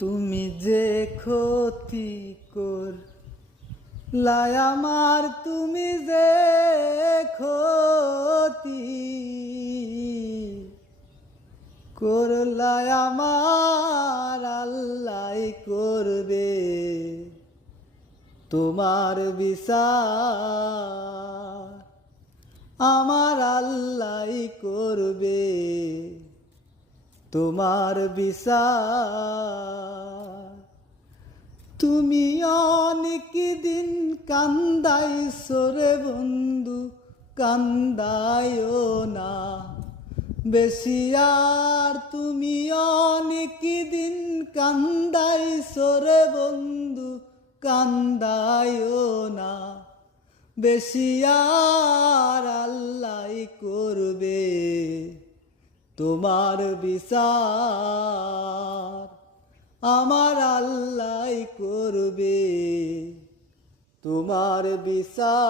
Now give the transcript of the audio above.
তুমি যে ক্ষতি করলাই আমার, তুমি যে ক্ষতি করলাই আমার, আল্লাহ করবে তোমার বিচার, আমার আল্লাহ করবে তোমার বিচার। তুমি অনেক দিন কান্দাইছো রে বন্ধু, কান্দায়ও না বেশি আর। তুমি অনেক দিন কান্দাইছো রে বন্ধু, কান্দায়ও না বেশি আর, আল্লাহ করবে তোমার বিচার, আমার আল্লাহ করবে তোমার বিচার।